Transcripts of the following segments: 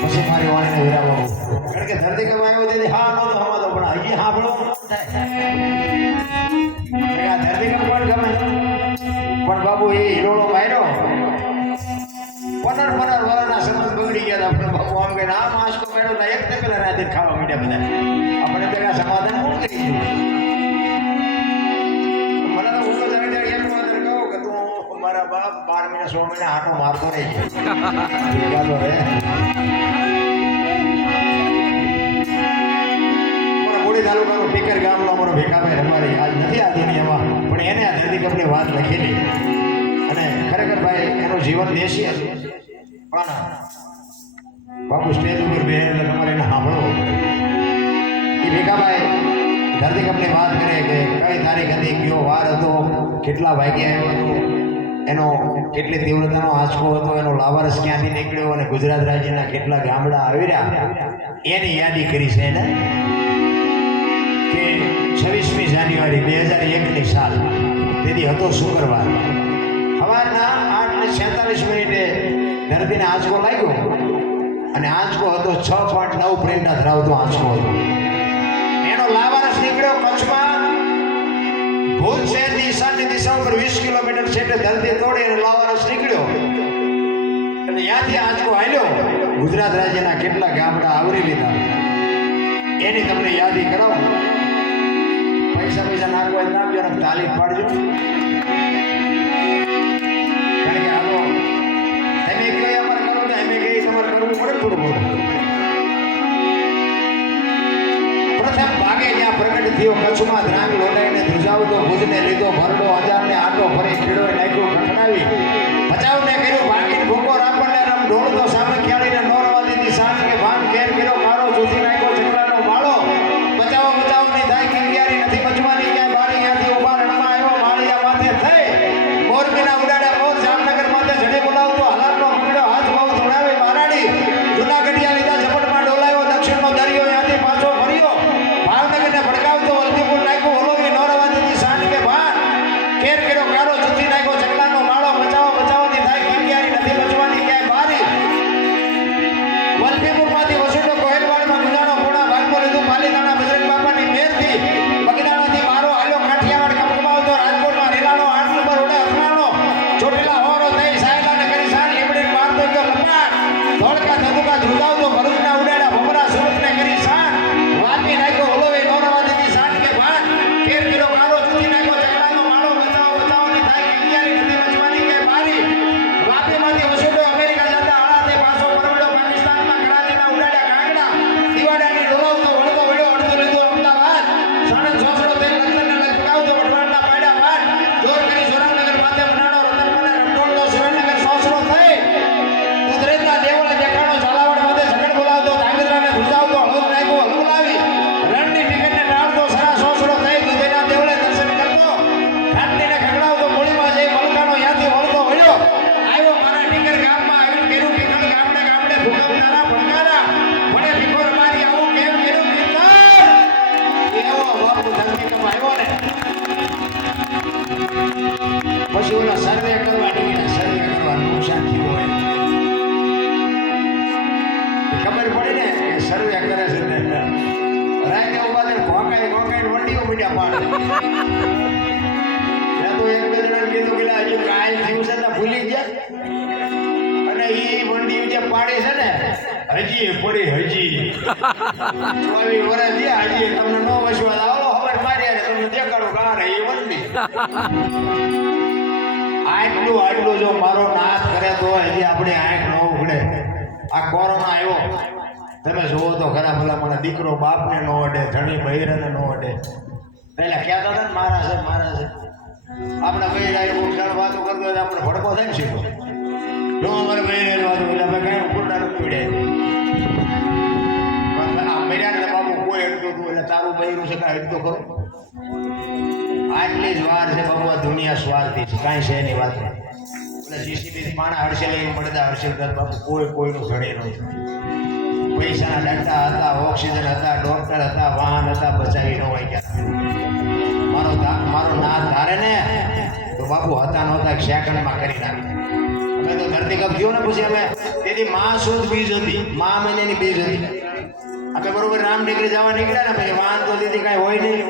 પછી મારી વાણીને વિરામ. કારણ કે ધરતીકંપ આવ્યો તેથી હા નહોતો હમાતો પણ હજી સાંભળો થાય કારણ કે પણ ગમે પણ બાબુ એ હિરોળો માર્યો પંદર પંદર વર્ષના સમજ બગડી ગયા હતા પણ બાપુ આમ કહીને આ માસ્કો માર્યો ને એક ને રાતે ખાવા માંડ્યા બધા આપણે પેલા સમાધાન કોણ કરી મને તો કહું કે તું મારા બાપ બાર મહિના સો મહિના આટો મારતો રહી ચાલો તાલુકાનો ટીકર ગામનો અમારો ભેખાભાઈ રમારી આજ નથી આધીની એવા પણ એને આ ધરતીકંપની વાત લખેલી. અને ખરેખર ભાઈ, એનું જીવન દેશી પણ બાપુ સ્ટેજ ઉપર બે એટલે તમારે એને સાંભળવો પડે. એ ભેખાભાઈ ધરતીકંપની વાત કરે કે કઈ તારીખ હતી, કયો વાર હતો, કેટલા વાગે આવ્યો હતો, એનો કેટલી તીવ્રતાનો આંચકો હતો, એનો લાવારસ ક્યાંથી નીકળ્યો અને ગુજરાત રાજ્યના કેટલા ગામડા આવી રહ્યા એની યાદી કરી છે એને. કે છવ્વીસમી જાન્યુઆરી બે હજાર એકની સાલ તેથી હતો શુક્રવાર. સવારના આઠ ને છેતાલીસ મિનિટે દર્દીને આંચકો લાગ્યો. અને આંચકો હતો છ પોઈન્ટ નવ પ્રિન્ટના ધરાવતો આંચકો હતો. એનો લાવારસ નીકળ્યો કચ્છમાં. ભુજ શહેરની ઈશાનની દિશા ઉપર વીસ કિલોમીટર છે એટલે ધરતી તોડી અને લાવારસ નીકળ્યો. અને ત્યાંથી આંચકો આવ્યો ગુજરાત રાજ્યના કેટલા ગામડા આવરી લીધા. એની તમને યાદી કરાવો. પૈસા પૈસા નાખવા તો નાખજો અને તાલીમ પાડજો. કારણ કે આનો તમે ને ને પ્રથમ ભાગે જ્યાં પ્રગટ થયો, કચ્છમાં ધ્રાંગ લોટાઈને ધ્રુજાવતો, ભુજને લીધો ભરડો હજારને આટો ફરી ખેડો નાખ્યો ખખડાવી બચાવને કર્યો দাঁড়িয়ে સર્વે કરવા નીકળ્યા સર્વે કરવા નુકસાન થયું હોય ખબર પડી ને કે સર્વે કરે છે ને રાતે ઊભા થઈને ભોંકાઈ ભોંકાઈને વંડીઓ મીડિયા પાડે મેં તો એક બે જણા કીધું કે હજુ કાંઈ થયું છે ને ભૂલી ગયા અને એ વંડી જે પાડી છે ને હજી પડી હજી ચોવીસ વર્ષ થયા હજી તમને નો વસવાદ આવો ખબર મારી તમને દેખાડો કાર એ વંડી આટલું આટલું જો મારો નાશ કરે તો હજી આપણે આંખ ન ઉઘડે. આ કોરોના આવ્યો. તમે જોવો તો ખરા ભલા મને દીકરો બાપને ન અડે, ધણી બહેરને ન અડે. પહેલાં કહેતા હતા ને, મારા છે મારા છે. આપણે બૈરા બહુ ચાર વાતો કરતો આપણે ભડકો થાય ને સીધો જો અમારે બૈરા વાતો એટલે અમે કાંઈ ખોટા નથી પીડે આ મર્યા ને બાબુ કોઈ અડતું હતું, એટલે તારું બહેરું છે કાંઈ અડતું ખરું? આટલી જ વાર છે બાબુ દુનિયા સ્વાર્થી છે, કાંઈ છે એની વાત નહીં. એટલે જીસીબી માણા હડશે મળતા હડશે બાપુ કોઈ નથી પૈસાના હતા, ઓક્સિજન હતા, ડોક્ટર વાહન હતા, બચાવી ન મારો મારો ના ધારે ને, તો બાપુ હતા નહોતા સેકન્ડમાં કરી નાખે. અમે તો ધરતી ધરતીકંપ થયો ને પછી અમે. તેથી મા સુદ બીજ હતી? મા મહિનાની બીજ હતી. અમે બરોબર રામ નીકળી જવા નીકળ્યા ને, પછી વાહન તો તેથી કાંઈ હોય નહીં.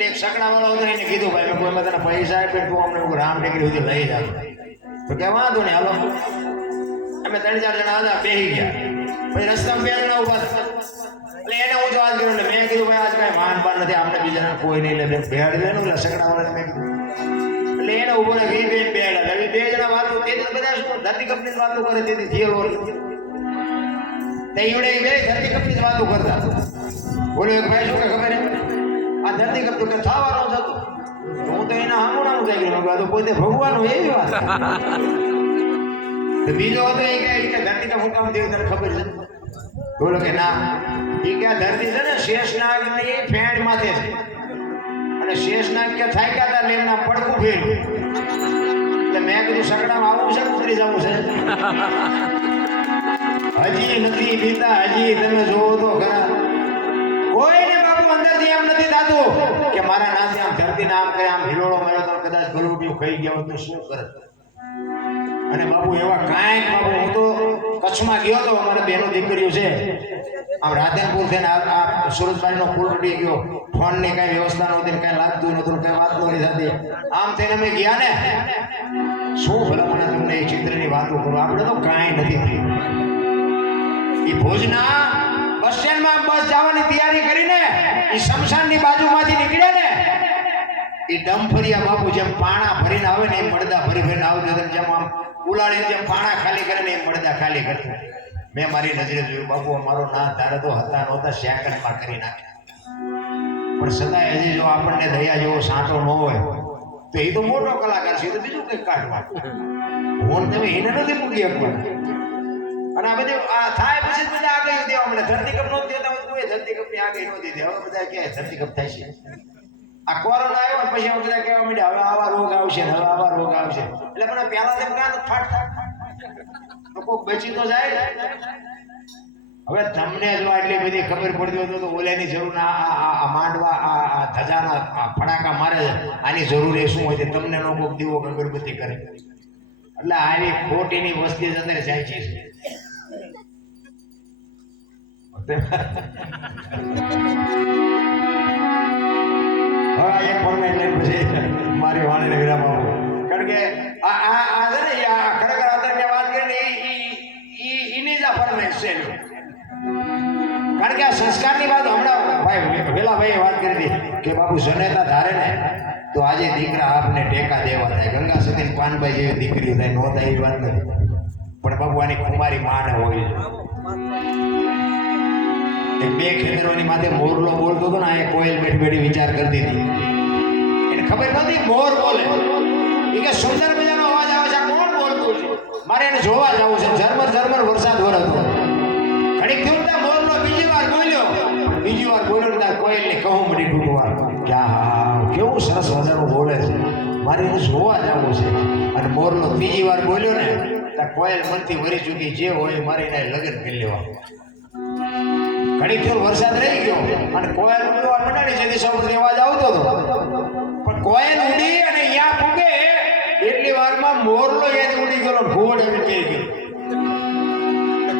એટલે એક સગડા વાળો હતો એને કીધું, ભાઈ, મેં તને પૈસા આપે તું અમને રામ ટેકરી સુધી લઈ જાવ તો કે વાંધો નહીં, હાલો. અમે ત્રણ ચાર જણા હતા બેસી ગયા. પછી રસ્તામાં બે જણા ઊભા એટલે એને હું વાત કર્યો ને મેં કીધું, ભાઈ, આજ કાંઈ માન પાન નથી, આપણે બીજાને કોઈ નહીં લે બેન બેહાડી લે ને એટલે સકડા વાળાને મેં કીધું. એટલે એને ઊભો ને બે હવે બે જણા વાતો તે બધા શું ધરતી કંપની વાતો કરે, તેથી થયેલો તે ઈવડે બે ધરતી કંપની વાતો કરતા. બોલો એક ભાઈ, શું કે ખબર? આ ધરતી કંપની કે થવાનું જ હતું હું તો એના હામુણાનું થઈ ગયું. તો પોતે ભગવાન હોય એવી વાત. બીજો હતો એ કે ધરતી કંપ હું દેવ તને ખબર છે? બોલો કે, ના. એ કે ધરતી છે ને શેષનાગની ફેણ માથે છે. અને શેષનાગ કે થાય ગયા હતા એમના પડકું ફેર એટલે મેં કીધું સકડામાં આવું છે કે ઉતરી જવું છે. હજી નથી પીતા, હજી તમે જોવો તો ખરા. કોઈને બાપુ એમ નથી થતું કે મારા નાતે આમ ધરતી નામ કરે, આમ હિલોળો મળ્યો તો કદાચ ગલુડિયું ખાઈ ગયો તો શું કરે? અને બાપુ એવા કાંઈક બાપુ હું તો કચ્છમાં ગયો તો અમારે બેનો દીકરીઓ છે. આમ રાધનપુર થઈને આ સુરતબારીનો પુલ તૂટી ગયો. ફોનની કાંઈ વ્યવસ્થા નહોતી ને કાંઈ લાગતું નહોતું ને કાંઈ વાત નહોતી. થતી આમ થઈને અમે ગયા ને. શું ભલે મને તમને એ ચિત્રની વાતો કરું? આપણે તો કાંઈ નથી થયું. એ ભોજના બસ સ્ટેન્ડમાં બસ જવાની તૈયારી કરીને એ શમશાનની બાજુમાંથી નીકળે ને, એ ડમફરિયા બાપુ જેમ પાણા ભરીને આવે ને એ પડદા ભરી ભરીને આવતો જેમ આમ ઉલાડીને જેમ પાણા ખાલી કરે ને એ પડદા ખાલી કરતું મેં મારી નજરે જોયું, બાપુ, અમારો ના તારે તો હતા નહોતા સેકન્ડમાં કરી નાખ્યા પણ છતાંય હજી જો આપણને દયા જેવો સાંટો ન હોય, તો એ તો મોટો કલાકાર છે તો બીજું કંઈક કાઢવા. હું તમે એને નથી મૂકી શકવાના. અને આ બધે, આ થાય પછી બધા આગળ દેવા મળે ધરતીકંપ નો દેતા હોય કોઈ ધરતીકંપની આગળ નો દીધી હવે બધા કે ધરતીકંપ થાય છે. આ કોરોના આવ્યો ને પછી બધા કહેવા માંડ્યા, હવે આવા રોગ આવશે હવે આવા રોગ આવશે. એટલે મને પહેલા તેમ કાં ફાટ કોક બચી તો જાય. હવે તમને જો આટલી બધી ખબર પડતી હોય તો ઓલાની જરૂર ના, આ માંડવા, આ ધજાના, આ ફડાકા મારે આની જરૂર એ શું હોય છે તમને નો કોક દીવો અગરબત્તી કરે. એટલે આવી ખોટીની વસ્તી જ અંદર જાય છે. એક પરમાઈ લઈને પછી મારી કારણ કે આ આ આ છે વાત કરીને કારણ કે આ સંસ્કારની વાત હમણાં ભાઈ વેલા ભાઈએ વાત કરી કે બાપુ જનેતા ધારે ને તો આજે દીકરા આપને ટેકા દેવા થાય ગંગા સતી પાનભાઈ જેવી દીકરી થાય નો થાય એવી વાત નથી પણ ભગવાનની કુમારી માને હોય બે ખેતરોની માથે મોરલો બોલતો હતો ને આ કોયલ બેઠી બેઠી વિચાર કરતી હતી. એને ખબર નહોતી મોર બોલે. એ કે સુંદર મજાનો અવાજ આવે છે કોણ બોલતું છે? મારે એને જોવા જવું છે. ઝરમર ઝરમર વરસાદ વરસતો ઘડીક થયું ને મોરલો બીજી વાર બોલ્યો. બીજી વાર બોલ્યો ત્યાં ત્યાં કોયલને કહું મળી ડૂબવા. કે હા, કેવું સરસ મજાનું બોલે છે. મારે એને જોવા જવું છે. અને મોરલો બીજી વાર બોલ્યો ને ત્યાં કોયલ મનથી વરી ચૂકી જે હોય મારે એને લગ્ન કરી લેવા. ઘડીક થયો વરસાદ રહી ગયો અને કોયલ ઉડવા મંડાણી જેથી સમુદ્ર અવાજ આવતો હતો. પણ કોયલ ઉડી અને અહીંયા પૂગે એટલી વારમાં મોરલો યાદ ઉડી ગયો ઘોડ એમ કહી ગયો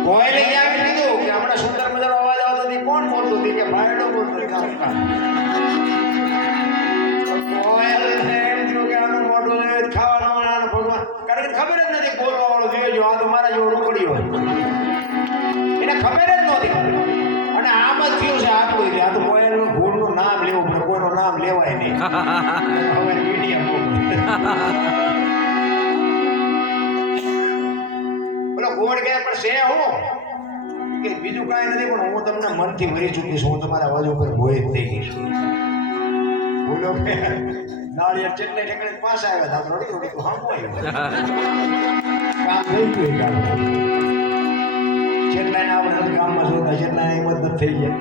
કોયલે અહીંયા આવી કીધું કે હમણાં સુંદર મજાનો અવાજ આવતો હતી. કોણ બોલતો હતી? કે ભાઈડો બોલતો. કોયલ એમ થયું કે આનું મોઢું તો ખાવાનું ભગવાન. કારણ કે ખબર જ નથી બોલવા વાળો જોઈએ જો આ તો મારા જેવો રોકડ્યો એને ખબર જ અને આમ થયું છે, આ કોઈ આ તો કોઈનું ભૂલનું નામ લેવું પડે, કોઈનું નામ લેવાય નહીં. હવે મીડિયા બોલો, ગોળ કે પણ છે હું? કે બીજું કાંઈ નથી, પણ હું તમને મનથી મરી ચૂકી છું. હું તમારા અવાજ ઉપર ભોય થઈ ગઈ છું બોલો કે, નાળિયેર ચેટલે ઠેકડે પાસે આવ્યા હતા. રોડી રોડી તો કામ થઈ ગયું કામ ચેટલાઈને આપણે નથી ગામમાં જોતા ચેટલાને એમ જ નથી થઈ ગયા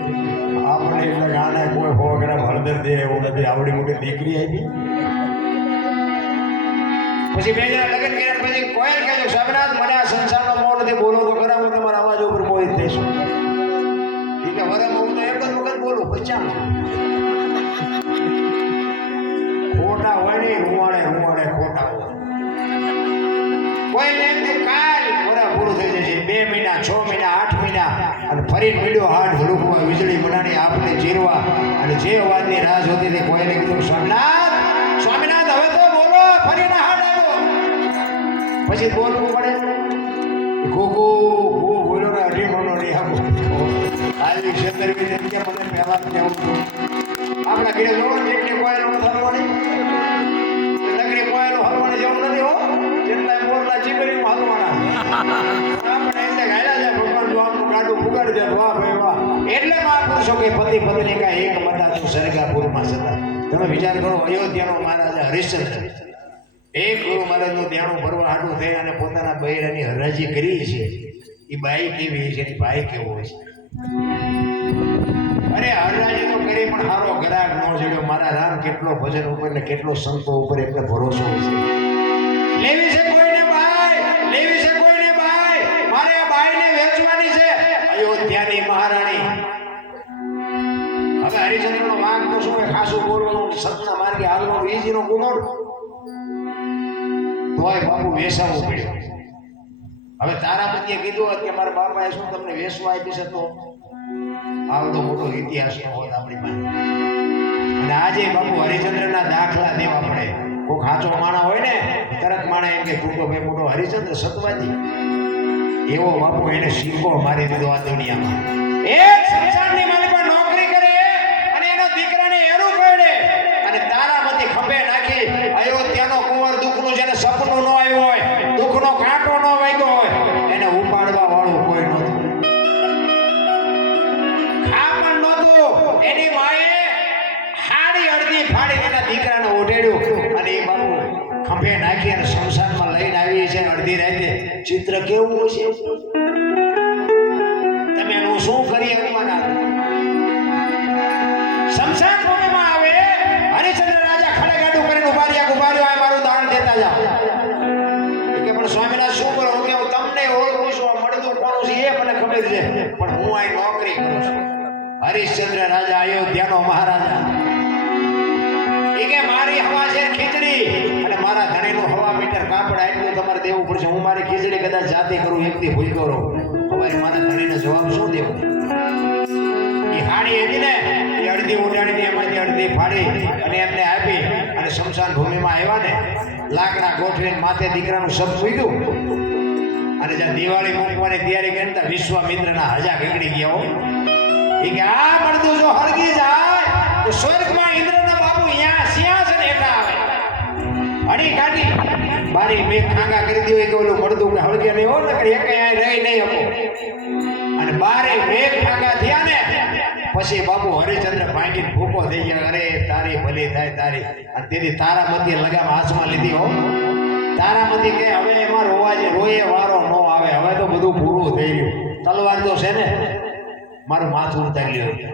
આપણે એટલે ગાને કોઈ સો ગ્રામ હળદર દે એવું નથી આવડી મોટી દીકરી આવી પછી બે જણા લગ્ન કર્યા, પછી કોઈ કહે સાબનાથ મને આ સંસારનો મોહ નથી બોલો તો ખરા હું તમારા અવાજ ઉપર મોહિત થઈશું ઈ કે વરમાં હું તો એક જ વખત બોલું બચ્ચા ખોટા હોય ને રૂવાડે રૂવાડે ખોટા હોય. કોઈ દે છે. બે મહિના, છ મહિના, આઠ મહિના અને ફરી મીડ્યો હાથ ભૂલુકવા વીજળી બનાવી આપણે ચીરવા અને જે અવાજની રાહ જોતી હતી કોઈને કીધું સ્વામિનાથ સ્વામિનાથ, હવે તો બોલો, ફરી ના હાથ આવ્યો. પછી બોલવું પડે? કોકો બહુ બોલ્યો ને અઢી મણો નહીં આવી છે દરમિયાન મને પહેલાં કહેવું આપણા ઘેર જોવો ને કોઈ નવું થતું જેટલા મોરલા ચીકરીમાં હલવાના એટલે એટલે કરો છે એ બાઈ કેવી છે, એની ભાઈ કેવો છે? અરે હરરાજી તો કરી, પણ હારો ગ્રાહક ન જડ્યો. મારા રામ કેટલો ભજન ઉપર ને કેટલો સંતો ઉપર એટલે ભરોસો હોય છે. લેવી છે કોઈને બાઈ ખાસું સતના માર્ગે હાલવાનું ઈજીનો ગુનો તોય બાપુ વેસાવું પડ્યું. હવે તારા કીધું હોત કે મારા બાપાએ શું તમને વેસવા આપી છે તો? આવડો ઇતિહાસ હોય આપણી પાસે. અને આજે બાપુ હરિચંદ્રના દાખલા દેવા પડે. કોઈ ખાચો માણા હોય ને તરત માણે એમ કે તો ભાઈ મોટો હરિચંદ્ર સતવાજી એવો બાપુ એને શીખો મારી દીધો આ દુનિયામાં. એક સંસારની માલિકા નોકરી કરે અને એનો દીકરાને એરું પડે અને તારા બધી ખભે નાખી, અયોધ્યાનો ચિત્ર કેવું હશે? તમે એનું શું કરી શકવાના શમશાન ભૂમિમાં આવે હરિચંદ્ર રાજા ખડગાડું કરીને ઊભા રહ્યા ઊભા રહ્યો આ મારું દાન દેતા જાઓ. કે, પણ સ્વામિનાથ શું કરો કે હું તમને ઓળખું છું, આ મળતું કોનું છે, એ મને ખબર છે. પણ હું અહીં નોકરી કરું છું. હરિશ્ચંદ્ર રાજા અયોધ્યાનો મહારાજા કદાચ જાતે કરું, એકથી ભૂલ કરો. અમારી માતા ધણીને જવાબ શું દેવો? એ હાડી હતી ને, એ અડધી ઉડાડીને એમાંથી અડધી ફાડી અને એમને આપી અને શમશાન ભૂમિમાં આવ્યા ને, લાકડા ગોઠવીને માથે દીકરાનું શબ મૂક્યું અને જ્યાં દિવાળી મૂકવાની તૈયારી કરી ત્યાં વિશ્વામિત્રના હજા ગગડી ગયા હો. એ કે, આ મળતું જો હળગી જાય, તો સ્વર્ગમાં ઇન્દ્રના બાપુ અહીંયા સિંહાસન હેઠા આવે હળી કાઢી બારી મેં ખાંગા કરી દીધો કે ઓલું મળતું કે હળગે નહીં હોય ને એક અહીં રહી નહીં હકો. અને બારે મેઘ ખાંગા થયા ને, પછી બાપુ હરિચંદ્ર ભાંગી ભૂકો થઈ ગયા, અરે તારી ભલી થાય, તારી. અને તેથી તારામતી લગામ હાથમાં લીધી, હો. તારામતી કે હવે એમાં રોવા જે રોયે વારો ન આવે, હવે તો બધું પૂરું થઈ ગયું તલવાર તો છે ને, મારું માથું ઉતારી લીધું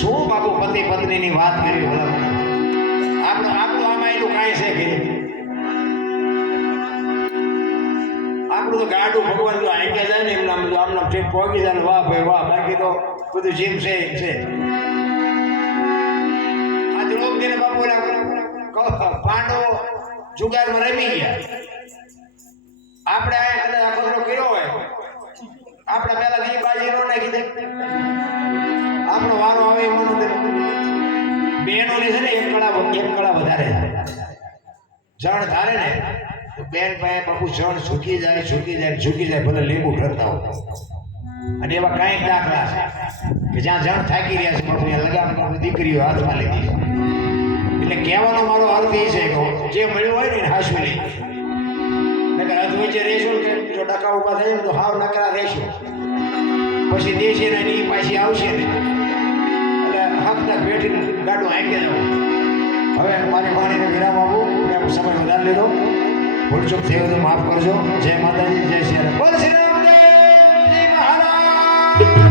શું બાપુ પતિ પત્નીની વાત કરી? આપણું આમાં કાંઈ છે કે? આપણું તો ગાડું ભગવાન તો આંકે જાય ને એમના આમ આમના ઠેક પહોંચી જાય વાહ ભાઈ વાહ, બાકી તો બધું જેમ છે એમ છે. આ દ્રૌપદીને બાપુ ઓલા ક- પાંડવો જુગારમાં રમી ગયા. આપણે આ કદાચ આ ખતરો કર્યો હોય. આપણે પેલા બી બાજી નો નાખી દે. આપણો વારો આવે એમ બેનો ને છે ને એક કળા એક કળા વધારે જણ ધારે ને, તો બેન પાસે બાપુ જણ ઝૂકી જાય ઝૂકી જાય ઝૂકી જાય, ભલે લીંબુ ઠરતા હોય. અને એવા કાંઈક દાખલા કે જ્યાં જણ થાકી રહ્યા છે બાપુ ત્યાં લગામ દીકરીઓ હાથમાં લીધી એટલે કહેવાનો મારો અર્થ એ છે કે જે મળ્યું હોય ને હાંસવી લઈ નકર હાથ વચ્ચે રહેશો ને જો ડકા ઊભા થાય તો હાવ નકરા રહેશો. પછી દેશે ને એની પાછી આવશે ને એટલે હક તક બેઠીને ગાડું હાંકે જવું હવે મારી વાણીને વિરામ આપું મેં સમય વધારે લીધો. ભૂલચૂક થયો તો માફ કરજો. જય માતાજી, જય શ્રી રામ. બોલ શ્રી રામદેવજી મહારાજ.